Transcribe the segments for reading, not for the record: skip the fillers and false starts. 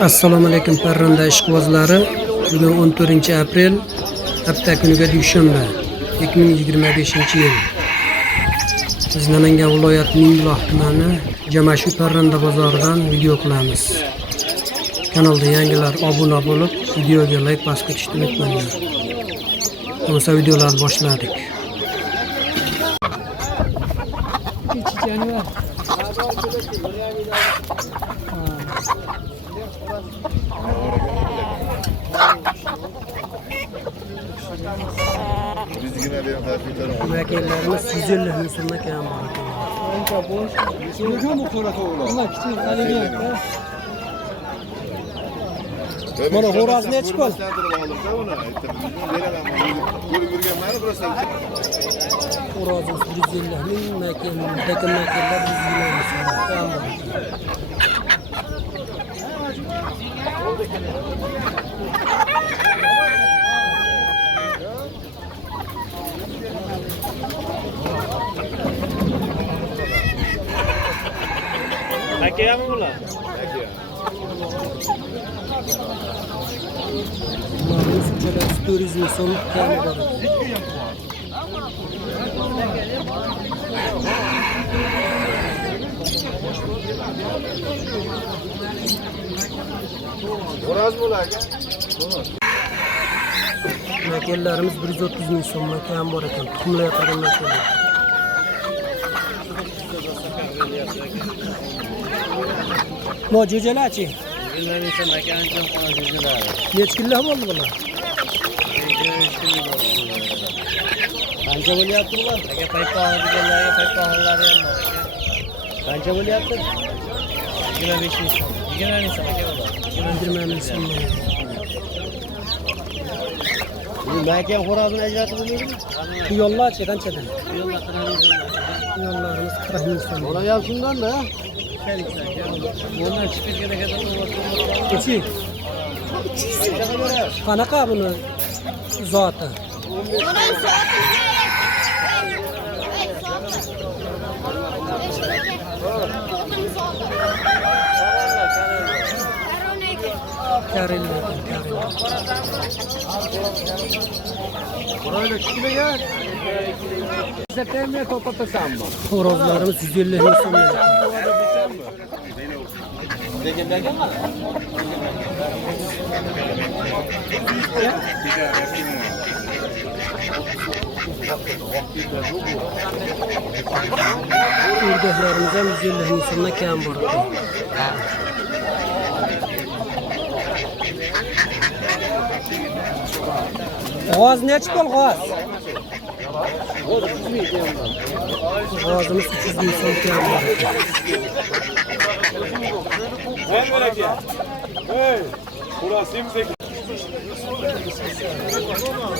Assalomu alaykum parranda ishqibozlari. Bugun 14-aprel, hafta kuniga dushanba, 2025-yil. Biz Namangan viloyatining Mingbuloq tumani Jamashu parranda bozoridan video qilamiz. Kanalda yangilar obuna bo'lib, videoga like bosib ketishni unutmanglar. Bo'lsa videolarni boshladik. Vakillerimiz 150 Müslüman kelam var. Mana xo'roz nechi pul? Xo'rozimiz 150 ming, makinlar 120 Müslüman kelam var. Akıya mı bunlar? Turizm son kamera. Oraz bularga. Makellarimiz 130 ming so'mga kam bor ekan. Tuxumlayotgan makellar. Bu jo'jalarchi? Jo'jalar esa makanjon qona jo'jalar. Necha kilo bo'ldi bular? 3 kilo bo'ldi. Qancha bo'lyapti bular? Aka paypoq jo'jalarga paypoqlari ham bor. Qancha bo'lyapti? 25 ming so'm. 20 ming so'm aka bular. 20 ming so'm. Bu makan xo'rozni ajratib bo'lmaydimi? Bu yo'llarchi qanchadan? Yo'llar Yo'llarimiz 40 ming so'm. Bular ham shundan-da. Bundan chiqib ketgan Kechi. Qanaqa buni zoti? Karilla. Böyle çıkıyor. September toplatasam mı? Horozlarımız 150 ming so'm. O'rdaklarimiz ham 150 ming so'mdan kam bor. G'oz nechi pul g'oz? G'ozimiz 300 ming so'm kam bor.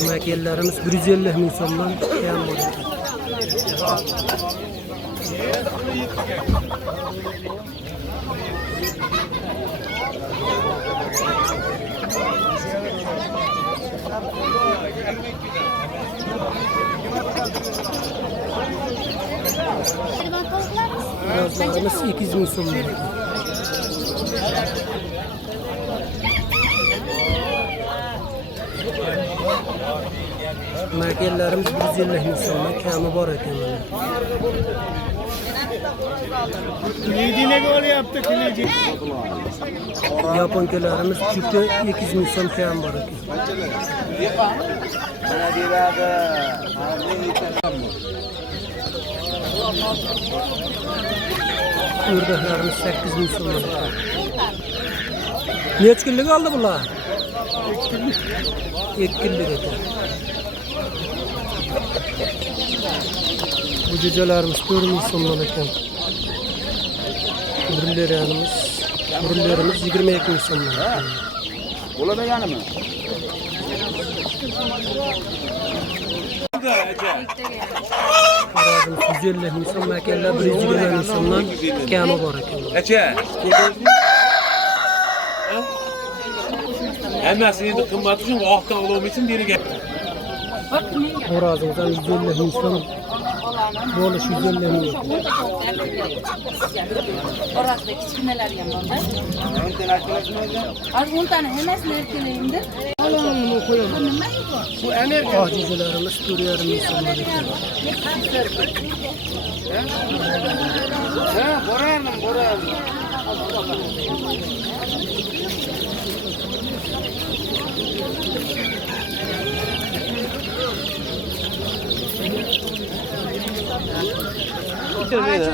Makellarimiz 150 ming so'mdan kam bor. G'ozlarimiz 200 ming so'm. Makellarimiz 150 ming so'mdan kami bor ekan. Kilidine gol yaptı kilidi. Yaponkalarimiz juda 200 ming so'm kam bor ekan. O'rdaklarimiz 8 ming so'm. Necha kunlik oldi bular? 2 kunlik ekan. Bu jo'jalarimiz 4 ming so'mdan ekan. Burunlarimiz 22 ming so'mdan. Bo'ladiganimi? Xo'rozimiz 150 ming so'm, makallar 120 ming so'mdan kami bor ekan. Necha? Hammasi endi qimmat uchun vaqtdan ololmaysan deriga. Borazımızdan 150 bin so'm. Bo'lish 150 bin. Orasida kichkinalar ham bor-da. 10 tane hammasini erkalayimda. Alamını koyalım. Bu nima bu? Bu Amerika acizelerimiz 4,5 bin so'mga ekan. Borardim.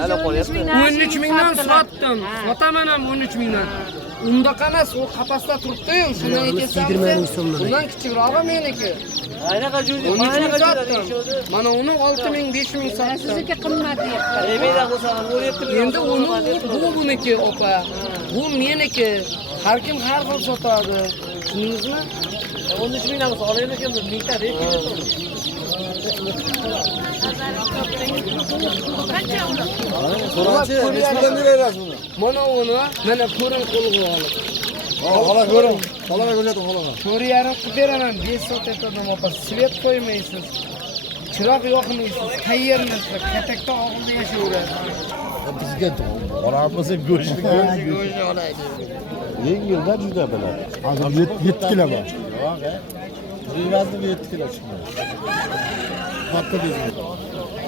Ana qo'lyapti. 13 mingdan sotdim. Sotaman ham 13 mingdan. Unda qanas o qapasda turibdi-yu, shuni aytasan. 20 ming so'mdan. Bundan kichikroqi meniki. Aynaqa jo'di, 13 ming aynaqa sotdim. Mana uni 6 ming, 5 ming sotdim. Sizga qimmat deyapti. Meyda qilsa ham o'lyapti. Endi uni bu buniki opa. Bu meniki. Har kim har xil sotadi. Tushundingizmi? 13 mingdan bo'lsa olaylik ekan, 1000 ta deb. So'rachi, nesbilan berasiz buni? Mana uni, mana ko'ring qo'lga olib. Xola ko'ring. Xolaga ko'rsatib xolaga. 4,5 qilib beraman, 5 sotadi opa. Svet qo'ymaysiz. Chiroq yoqmaysiz. Tayyorlashlar, katakda og'ilda yashayverasiz. Bizga boramiz go'shtni Go'sht olaydi. yengilda juda bilan. Hozir 7 kilo bor. Vazni 7 kilo chiqadi. Katta biznes.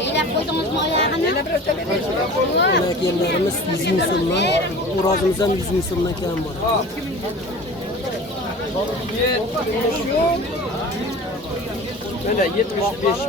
Eylab qo'ydingizmi oyog'ini? Yerlerimiz 100 bin so'mdan, O'rozimiz ham 100 bin so'mdan kam bor. Mana 75